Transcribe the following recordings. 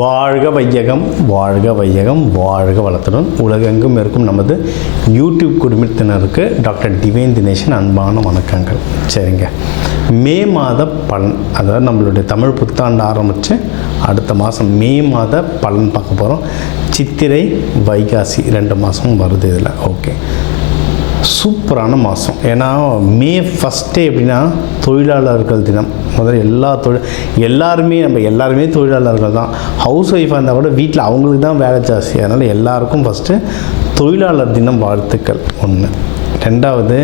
வாழ்க வையகம், வாழ்க வையகம், வாழ்க வளத்துடன் உலகெங்கும் இருக்கும் நமது யூடியூப் குடும்பத்தினருக்கு டாக்டர் டிவைன் தினேஷன் அன்பான வணக்கங்கள். சரிங்க, மே மாத பலன், அதாவது நம்மளுடைய தமிழ் புத்தாண்டு ஆரம்பித்து அடுத்த மாதம் மே மாத பலன் பார்க்க போகிறோம். சித்திரை வைகாசி 2 மாதமும் வருது இதில். ஓகே, சூப்பரான மாதம். ஏன்னா மே ஃபஸ்ட்டே எப்படின்னா தொழிலாளர்கள் தினம். முதல்ல எல்லாருமே தொழிலாளர்கள் தான். ஹவுஸ் ஒய்ஃபாக இருந்தால் கூட வீட்டில் அவங்களுக்கு தான் வேலை ஜாஸ்தி. அதனால் எல்லாருக்கும் ஃபஸ்ட்டு தொழிலாளர் தினம் வாழ்த்துக்கள் ஒன்று. ரெண்டாவது,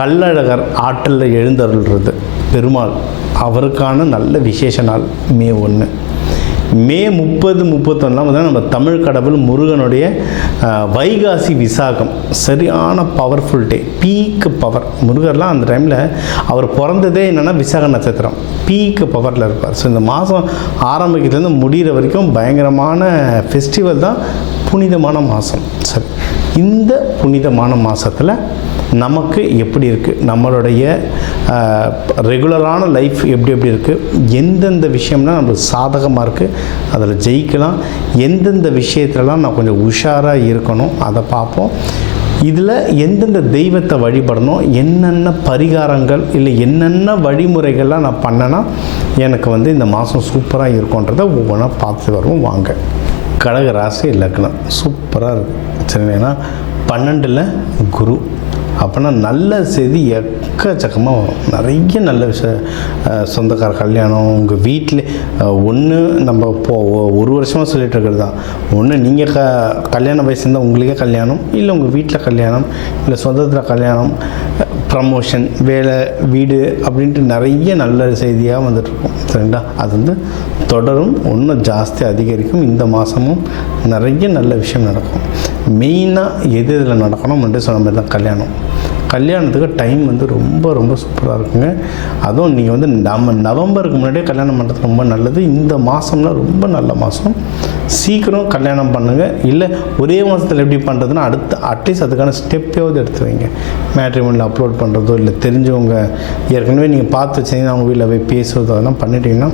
கள்ளழகர் ஆற்றலில் எழுந்தருள்றது பெருமாள், அவருக்கான நல்ல விசேஷ நாள் மே 1. மே 30, 31 நம்ம தமிழ் கடவுள் முருகனுடைய வைகாசி விசாகம், சரியான பவர்ஃபுல் டே, பீக் பவர். முருகர்லாம் அந்த டைமில் அவர் பிறந்ததே என்னென்னா விசாக நட்சத்திரம், பீக் பவரில் இருப்பார். ஸோ இந்த மாதம் ஆரம்பிக்கிறதுலேருந்து முடிகிற வரைக்கும் பயங்கரமான ஃபெஸ்டிவல் தான், புனிதமான மாதம். சரி, இந்த புனிதமான மாதத்தில் நமக்கு எப்படி இருக்குது, நம்மளுடைய ரெகுலரான லைஃப் எப்படி இருக்குது, எந்தெந்த விஷயம்னா நம்மளுக்கு சாதகமாக இருக்குது, அதில் ஜெயிக்கலாம், எந்தெந்த விஷயத்துலலாம் நான் கொஞ்சம் உஷாராக இருக்கணும் அதை பார்ப்போம். இதில் எந்தெந்த தெய்வத்தை வழிபடணும், என்னென்ன பரிகாரங்கள் இல்லை என்னென்ன வழிமுறைகள்லாம் நான் பண்ணேன்னா எனக்கு இந்த மாதம் சூப்பராக இருக்குன்றதை ஒவ்வொன்றா பார்த்து வருவோம். வாங்க. கடக ராசி லக்னம் சூப்பராக இருக்குது. சரி, ஏன்னா 12ல் குரு, அப்போனா நல்ல செய்தி எக்கச்சக்கமாக வரும். நிறைய நல்ல விஷயம், சொந்தக்கார கல்யாணம், உங்கள் வீட்டில் ஒன்று நம்ம ஒரு வருஷமாக சொல்லிகிட்டு இருக்கிறது தான். ஒன்று நீங்கள் கல்யாண வயசு இருந்தால் உங்களுக்கே கல்யாணம், இல்லை உங்கள் வீட்டில் கல்யாணம், இல்லை சொந்தத்தில் கல்யாணம், ப்ரமோஷன், வேலை, வீடு அப்படின்ட்டு நிறைய நல்ல செய்தியாக வந்துட்டுருக்கும். சரிங்களா, அது தொடரும், இன்னும் ஜாஸ்தி அதிகரிக்கும். இந்த மாதமும் நிறைய நல்ல விஷயம் நடக்கும். மெயினாக எது இதில் நடக்கணும் என்று சொன்ன மாதிரி தான் கல்யாணத்துக்கு டைம் ரொம்ப ரொம்ப சூப்பராக இருக்குங்க. அதுவும் நீங்கள் நம்ம நவம்பருக்கு முன்னாடியே கல்யாணம் பண்ணுறது ரொம்ப நல்லது. இந்த மாதம்லாம் ரொம்ப நல்ல மாதம். சீக்கிரம் கல்யாணம் பண்ணுங்கள். இல்லை ஒரே மாதத்தில் எப்படி பண்ணுறதுன்னா அட்லீஸ்ட் அதுக்கான ஸ்டெப்பாவது எடுத்து வைங்க. மேட்ரிமோனியில் அப்லோட் பண்ணுறதோ, இல்லை தெரிஞ்சவங்க ஏற்கனவே நீங்கள் பார்த்து வச்சிங்கன்னா அவங்க வீட்டில் போய் பேசுகிறதோ அதெல்லாம் பண்ணிட்டீங்கன்னா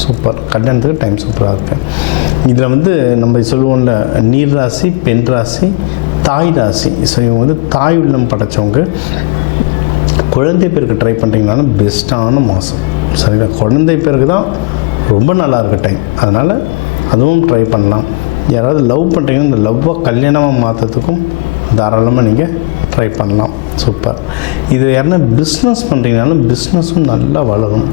சூப்பர். கல்யாணத்துக்கு டைம் சூப்பராக இருக்குது. இதில் நம்ம சொல்லுவோம்ல, நீர் ராசி, பெண் ராசி, தாய் ராசி. ஸோ இவங்க தாய் உள்ளம் படைத்தவங்க. குழந்தை பேருக்கு ட்ரை பண்ணுறீங்கனாலும் பெஸ்ட்டான மாதம். சரிங்களா, குழந்தை பேருக்கு தான் ரொம்ப நல்லா இருக்குது டைம். அதனால் அதுவும் ட்ரை பண்ணலாம். யாராவது லவ் பண்ணுறீங்கன்னா இந்த லவ்வை கல்யாணமாக மாற்றுறதுக்கும் தாராளமாக நீங்கள் ட்ரை பண்ணலாம். சூப்பர். இது யாருன்னா பிஸ்னஸ் பண்ணுறீங்கனாலும் பிஸ்னஸும் நல்லா வளரும்.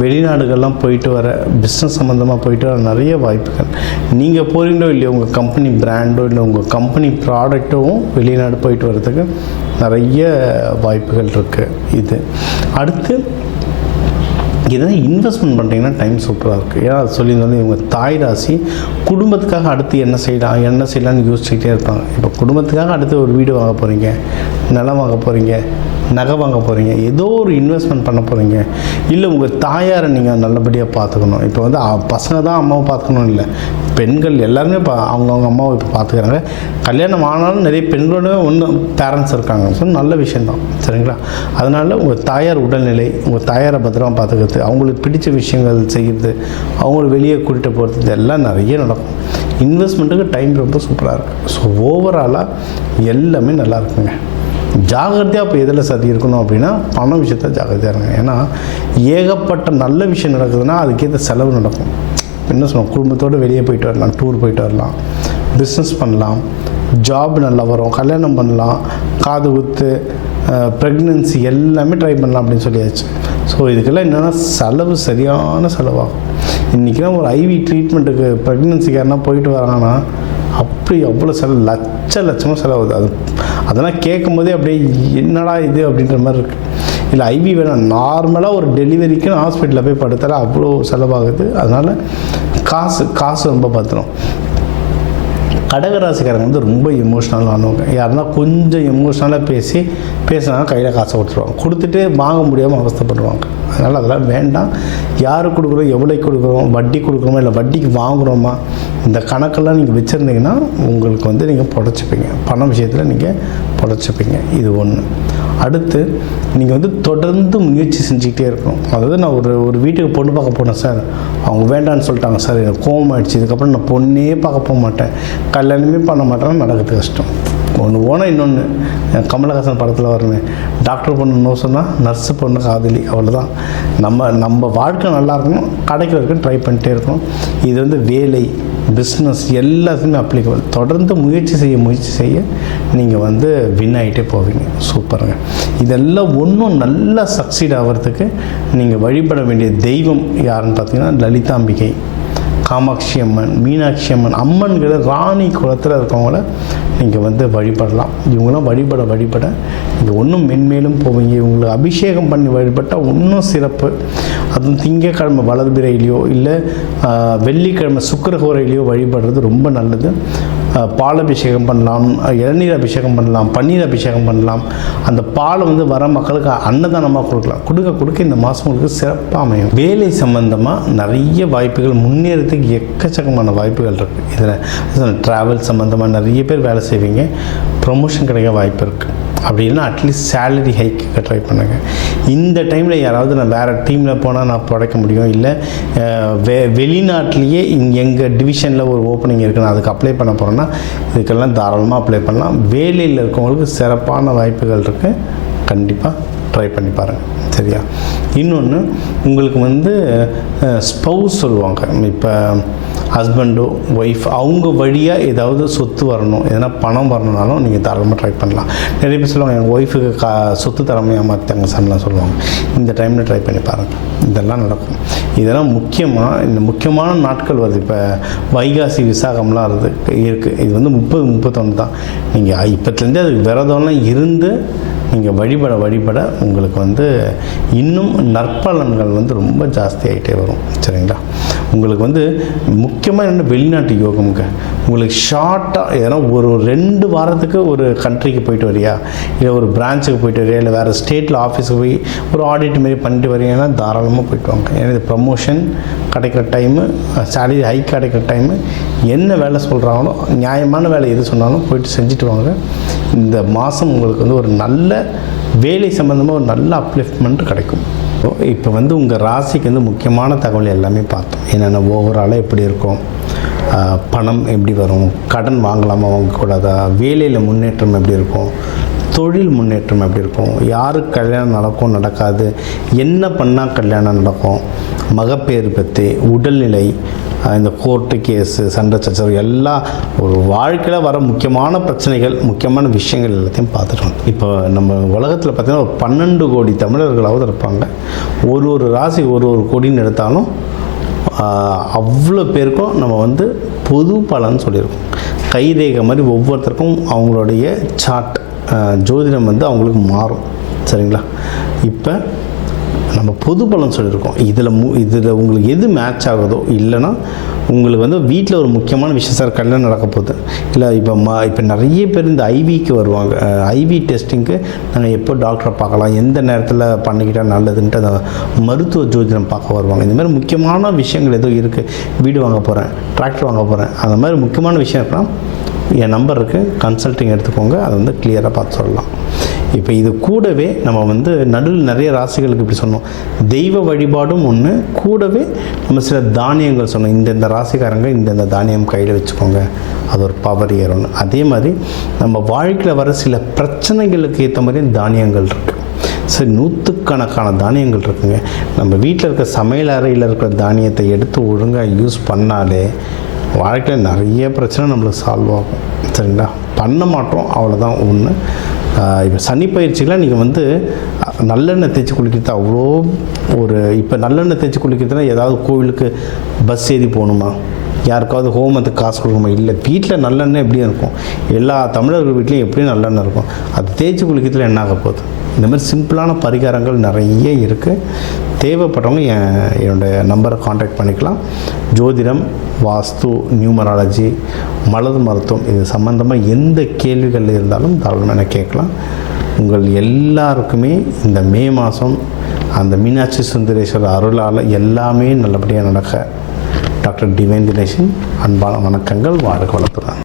வெளிநாடுகள்லாம் போயிட்டு வர, பிஸ்னஸ் சம்மந்தமாக போயிட்டு வர நிறைய வாய்ப்புகள். நீங்கள் போகிறீங்களோ இல்லையோ, உங்கள் கம்பெனி பிராண்டோ இல்லை உங்கள் கம்பெனி ப்ராடக்ட்டும் வெளிநாடு போயிட்டு வர்றதுக்கு நிறைய வாய்ப்புகள் இருக்குது. இது அடுத்து இதெல்லாம் இன்வெஸ்ட்மெண்ட் பண்ணுறீங்கன்னா டைம் சூப்பராக இருக்குது. ஏன்னா அது சொல்லியிருந்தாலும் இவங்க தாய் ராசி. குடும்பத்துக்காக அடுத்து என்ன செய்யலாம்னு யோசிச்சுக்கிட்டே இருப்பாங்க. இப்போ குடும்பத்துக்காக அடுத்து ஒரு வீடு வாங்க போகிறீங்க, நிலம் வாங்க போகிறீங்க, நகை வாங்க போகிறீங்க, ஏதோ ஒரு இன்வெஸ்ட்மெண்ட் பண்ண போகிறீங்க. இல்லை உங்கள் தாயாரை நீங்கள் நல்லபடியாக பார்த்துக்கணும். இப்போ பசங்க தான் அம்மாவை பார்த்துக்கணும் இல்லை, பெண்கள் எல்லாருமே அவங்கவுங்க அம்மாவை இப்போ பார்த்துக்கிறாங்க. கல்யாணம் ஆனாலும் நிறைய பெண்களோட பேரண்ட்ஸ் இருக்காங்க. ஸோ நல்ல விஷயந்தான். சரிங்களா, அதனால் உங்கள் தாயார் உடல்நிலை, உங்கள் தாயாரை பத்திரமா பார்த்துக்கிறது, அவங்களுக்கு பிடிச்ச விஷயங்கள் செய்கிறது, அவங்கள வெளியே கூட்டிகிட்டு போகிறது, இதெல்லாம் நிறைய நடக்கும். இன்வெஸ்ட்மெண்ட்டுக்கு டைம் ரொம்ப சூப்பராக இருக்குது. ஸோ ஓவராலாக எல்லாமே நல்லா இருக்குங்க. ஜாகிரதையாக இப்போ எதில் சதி இருக்கணும் அப்படின்னா பண விஷயத்த ஜாகிரதையாக இருங்க. ஏன்னா ஏகப்பட்ட நல்ல விஷயம் நடக்குதுன்னா அதுக்கேற்ற செலவு நடக்கும். என்ன சொல்லுவோம், குடும்பத்தோடு வெளியே போயிட்டு வரலாம், டூர் போயிட்டு வரலாம், பிஸ்னஸ் பண்ணலாம், ஜாப் நல்லா வரும், கல்யாணம் பண்ணலாம், காது குத்து, ப்ரெக்னென்சி எல்லாமே ட்ரை பண்ணலாம் அப்படின்னு சொல்லியாச்சு. ஸோ இதுக்கெல்லாம் என்னென்னா செலவு சரியான செலவாகும். இன்றைக்கெலாம் ஒரு ஐவி ட்ரீட்மெண்ட்டுக்கு ப்ரெக்னென்சிக்கு யாருன்னா போயிட்டு வராங்கன்னா அப்படி அவ்வளோ லட்சமாக செலவுது. அதெல்லாம் கேட்கும் போதே அப்படியே என்னடா இது அப்படின்ற மாதிரி இருக்குது. இல்லை ஐவி வேணாம், நார்மலாக ஒரு டெலிவரிக்குன்னு ஹாஸ்பிட்டலில் போய் படுத்தால அவ்வளோ செலவாகுது. அதனால் காசு ரொம்ப பத்திரம். கடகராசிக்காரங்க ரொம்ப எமோஷ்னல் ஆனவங்க. யாருன்னா கொஞ்சம் எமோஷ்னலாக பேசினாங்க கையில் காசை கொடுத்துருவாங்க, கொடுத்துட்டு வாங்க முடியாமல் அவஸ்தைப்படுவாங்க. அதனால் அதெல்லாம் வேண்டாம். யாருக்கு கொடுக்குறோம், எவ்வளோக்கு கொடுக்குறோம், வட்டி கொடுக்குறோமா இல்லை வட்டிக்கு வாங்குகிறோமா, இந்த கணக்கெல்லாம் நீங்கள் வச்சுருந்தீங்கன்னா உங்களுக்கு நீங்கள் புடைச்சிப்பீங்க. பண விஷயத்தில் நீங்கள் புடைச்சிப்பீங்க. இது ஒன்று. அடுத்து நீங்கள் வந்து தொடர்ந்து முயற்சி செஞ்சுக்கிட்டே இருக்கணும். அதாவது நான் ஒரு வீட்டுக்கு பொண்ணு பார்க்க போனேன் சார், அவங்க வேண்டான்னு சொல்லிட்டாங்க சார், எனக்கு கோவம் ஆகிடுச்சு, இதுக்கப்புறம் நான் பொண்ணே பார்க்க போக மாட்டேன், கல்யாணமே பண்ண மாட்டேன்னு நடக்கிறது கஷ்டம். ஒன்று போனால் இன்னொன்று, கமலஹாசன் படத்தில் வருவேன், டாக்டர் பொண்ணு நோ சொன்னால் நர்ஸு பொண்ணு காதலி, அவ்வளோதான். நம்ம வாழ்க்கை நல்லா இருக்கணும், கிடைக்கிற வரைக்கும் ட்ரை பண்ணிட்டே இருக்கணும். இது வந்து வேலை, பிஸ்னஸ் எல்லாத்துக்குமே அப்ளிகபிள். தொடர்ந்து முயற்சி செய்ய நீங்கள் வந்து வின் ஆகிட்டே போவீங்க. சூப்பருங்க. இதெல்லாம் ஒன்றும் நல்லா சக்சீட் ஆகிறதுக்கு நீங்கள் வழிபட வேண்டிய தெய்வம் யாருன்னு பார்த்தீங்கன்னா லலிதாம்பிகை, காமாட்சி அம்மன், மீனாட்சி அம்மன், அம்மன்களை ராணி குலத்தில் இருக்கவங்கள நீங்கள் வந்து வழிபடலாம். இவங்களாம் வழிபட நீங்கள் ஒன்றும் மென்மேலும் போவீங்க. இவங்களுக்கு அபிஷேகம் பண்ணி வழிபட்டால் இன்னும் சிறப்பு. அதுவும் திங்கக்கிழமை வளர்பிறையிலையோ இல்லை வெள்ளிக்கிழமை சுக்கிரஹோரையிலையோ வழிபடுறது ரொம்ப நல்லது. பாலபிஷேகம் பண்ணலாம், இளநீர் அபிஷேகம் பண்ணலாம், பன்னீர் அபிஷேகம் பண்ணலாம். அந்த பாலை வந்து வர மக்களுக்கு அன்னதானமாக கொடுக்கலாம். கொடுக்க இந்த மாதம் உங்களுக்கு சிறப்பாக அமையும். வேலை சம்மந்தமாக நிறைய வாய்ப்புகள், முன்னேறதுக்கு எக்கச்சக்கமான வாய்ப்புகள் இருக்குது. இதில் ட்ராவல் சம்மந்தமாக நிறைய பேர் வேலை செய்வீங்க, ப்ரொமோஷன் கிடைக்க வாய்ப்பு இருக்குது. அப்படி இல்லைன்னா அட்லீஸ்ட் சேலரி ஹைக்கு ட்ரை பண்ணுங்கள். இந்த டைமில் யாராவது நான் வேறு டீமில் போனால் நான் படைக்க முடியும், இல்லை வெளிநாட்டிலேயே எங்கள் டிவிஷனில் ஒரு ஓப்பனிங் இருக்குது, நான் அதுக்கு அப்ளை பண்ண போகிறேன்னா இதுக்கெல்லாம் தாராளமாக அப்ளை பண்ணலாம். வேலையில் இருக்கவங்களுக்கு சிறப்பான வாய்ப்புகள் இருக்குது. கண்டிப்பாக ட்ரை பண்ணி பாருங்கள். சரியா? இன்னொன்று, உங்களுக்கு வந்து ஸ்பௌஸ் சொல்லுவாங்க. இப்போ ஹஸ்பண்டோ ஒய்ஃப் அவங்க வழியாக ஏதாவது சொத்து வரணும், எதனா பணம் வரணுனாலும் நீங்கள் தாராளமாக ட்ரை பண்ணலாம். நிறைய பேர் சொல்லுவாங்க எங்கள் ஒய்ஃபுக்கு சொத்து தரமே ஏமாத்தாங்க சார்லாம் சொல்லுவாங்க. இந்த டைமில் ட்ரை பண்ணி பாருங்கள், இதெல்லாம் நடக்கும். இதெல்லாம் இந்த முக்கியமான நாட்கள் வருது. இப்போ வைகாசி விசாகம்லாம் இருக்குது. இது வந்து 30-31 தான். நீங்கள் இப்போத்துலேருந்தே அதுக்கு விரதம்லாம் இருந்து நீங்கள் வழிபட உங்களுக்கு வந்து இன்னும் நற்பலன்கள் வந்து ரொம்ப ஜாஸ்தியாகிட்டே வரும். சரிங்களா? உங்களுக்கு வந்து முக்கியமாக என்ன, வெளிநாட்டு யோகம்ங்க. உங்களுக்கு ஷார்ட்டாக எதனா ஒரு 2 வாரத்துக்கு ஒரு கண்ட்ரிக்கு போயிட்டு வரியா, இல்லை ஒரு பிரான்ச்சுக்கு போயிட்டு வரியா, இல்லை வேறு ஸ்டேட்டில் ஆஃபீஸுக்கு போய் ஒரு ஆடிட் மாரி பண்ணிட்டு வரீங்கன்னா தாராளமாக போயிட்டு வாங்க. ஏன்னா இது ப்ரமோஷன் கிடைக்கிற டைமு, சேலரி ஹைக் கிடைக்கிற டைமு, என்ன வேலை சொல்கிறாங்களோ நியாயமான வேலை எது சொன்னாலும் போயிட்டு செஞ்சுட்டு வாங்க. இந்த மாதம் உங்களுக்கு வந்து ஒரு நல்ல வேலை சம்மந்தமாக ஒரு நல்ல அப்லிஃப்ட்மெண்ட் கிடைக்கும். இப்போ வந்து உங்கள் ராசிக்கு வந்து முக்கியமான தகவல் எல்லாமே பார்த்தோம். என்னென்ன ஓவராலாக எப்படி இருக்கும், பணம் எப்படி வரும், கடன் வாங்கலாமா வாங்கக்கூடாதா, வேலையில் முன்னேற்றம் எப்படி இருக்கும், தொழில் முன்னேற்றம் எப்படி இருக்கும், யாருக்கு கல்யாணம் நடக்கும் நடக்காது, என்ன பண்ணால் கல்யாணம் நடக்கும், மகப்பேறு பற்றி, உடல்நிலை, இந்த கோர்ட்டு கேஸு, சண்டை சச்சரவு எல்லாம் ஒரு வாழ்க்கையில் வர முக்கியமான பிரச்சனைகள், முக்கியமான விஷயங்கள் எல்லாத்தையும் பார்த்துட்டோம். இப்போ நம்ம உலகத்தில் பார்த்திங்கன்னா ஒரு 12 கோடி தமிழர்களாவது இருப்பாங்க. ஒரு ராசி ஒரு கோடின்னு எடுத்தாலும் அவ்வளோ பேருக்கும் நம்ம வந்து பொது பலன்னு சொல்லியிருக்கோம். கைரேகை மாதிரி ஒவ்வொருத்தருக்கும் அவங்களுடைய சார்ட், ஜோதிடம் வந்து அவங்களுக்கு மாறும். சரிங்களா? இப்போ நம்ம பொது பலன் சொல்லியிருக்கோம். இதில் உங்களுக்கு எது மேட்ச் ஆகுதோ, இல்லைன்னா உங்களுக்கு வந்து வீட்டில் ஒரு முக்கியமான விஷயம், சார் கல்யாணம் நடக்க போகுது, இல்லை இப்போ நிறைய பேர் இந்த ஐவிக்கு வருவாங்க. ஐவி டெஸ்டிங்க்கு நாங்கள் எப்போ டாக்டரை பார்க்கலாம், எந்த நேரத்தில் பண்ணிக்கிட்டால் நல்லதுன்ட்டு அந்த மருத்துவ ஜோதிடம் பார்க்க வருவாங்க. இந்த மாதிரி முக்கியமான விஷயங்கள் ஏதோ இருக்குது, வீடு வாங்க போகிறேன், டிராக்டர் வாங்க போகிறேன், அந்த மாதிரி முக்கியமான விஷயம் இருக்கலாம், என் நம்பர் இருக்குது, கன்சல்ட்டிங் எடுத்துக்கோங்க, அதை வந்து கிளியராக பார்த்து சொல்லலாம். இப்போ இது கூடவே நம்ம வந்து நடுவில் நிறைய ராசிகளுக்கு இப்படி சொன்னோம், தெய்வ வழிபாடும் ஒன்று, கூடவே நம்ம சில தானியங்கள் சொன்னோம். இந்தந்த ராசிக்காரங்க இந்தந்த தானியம் கையில் வச்சுக்கோங்க, அது ஒரு பவர் ஏறும்னு. அதே மாதிரி நம்ம வாழ்க்கையில் வர சில பிரச்சனைகளுக்கு ஏற்ற மாதிரி தானியங்கள் இருக்குது. சரி, 100கணக்கான தானியங்கள் இருக்குங்க. நம்ம வீட்டில் இருக்க சமையல் அறையில் இருக்கிற தானியத்தை எடுத்து ஒழுங்காக யூஸ் பண்ணாலே வாழ்க்கையில் நிறைய பிரச்சனை நம்மளுக்கு சால்வ் ஆகும். சரிங்களா? பண்ண மாட்டோம், அவ்வளோதான் ஒன்று. இப்போ சனி பயிற்சிகளாக நீங்கள் வந்து நல்லெண்ணெய் தேய்ச்சி குளிக்கிறது அவ்வளோ இப்போ நல்லெண்ணெய் தேய்ச்சி குளிக்கிறதுனா ஏதாவது கோவிலுக்கு பஸ் ஏறி போகணுமா, யாருக்காவது ஹோமத்துக்கு காசு கொடுக்கணுமா? இல்லை, வீட்டில் நல்லெண்ணெய் எப்படியும் இருக்கும். எல்லா தமிழர்கள் வீட்லேயும் எப்படியும் நல்லெண்ணெய் இருக்கும். அது தேய்ச்சி குளிக்கிறதுல என்ன ஆக போகுது? இந்த மாதிரி சிம்பிளான பரிகாரங்கள் நிறைய இருக்குது. தேவைப்பட்டவங்க என்னுடைய நம்பரை காண்டாக்ட் பண்ணிக்கலாம். ஜோதிடம், வாஸ்து, நியூமராலஜி, மலர் மருத்துவம், இது சம்மந்தமாக எந்த கேள்விகள் இருந்தாலும் தாராளமாக கேட்கலாம். உங்கள் எல்லாருக்குமே இந்த மே மாதம் அந்த மீனாட்சி சுந்தரேஸ்வரர் அருளால் எல்லாமே நல்லபடியாக நடக்க டாக்டர் டிவைன் தினேஷன் அன்பான வணக்கங்கள். வாழ்க வளத்துடன்.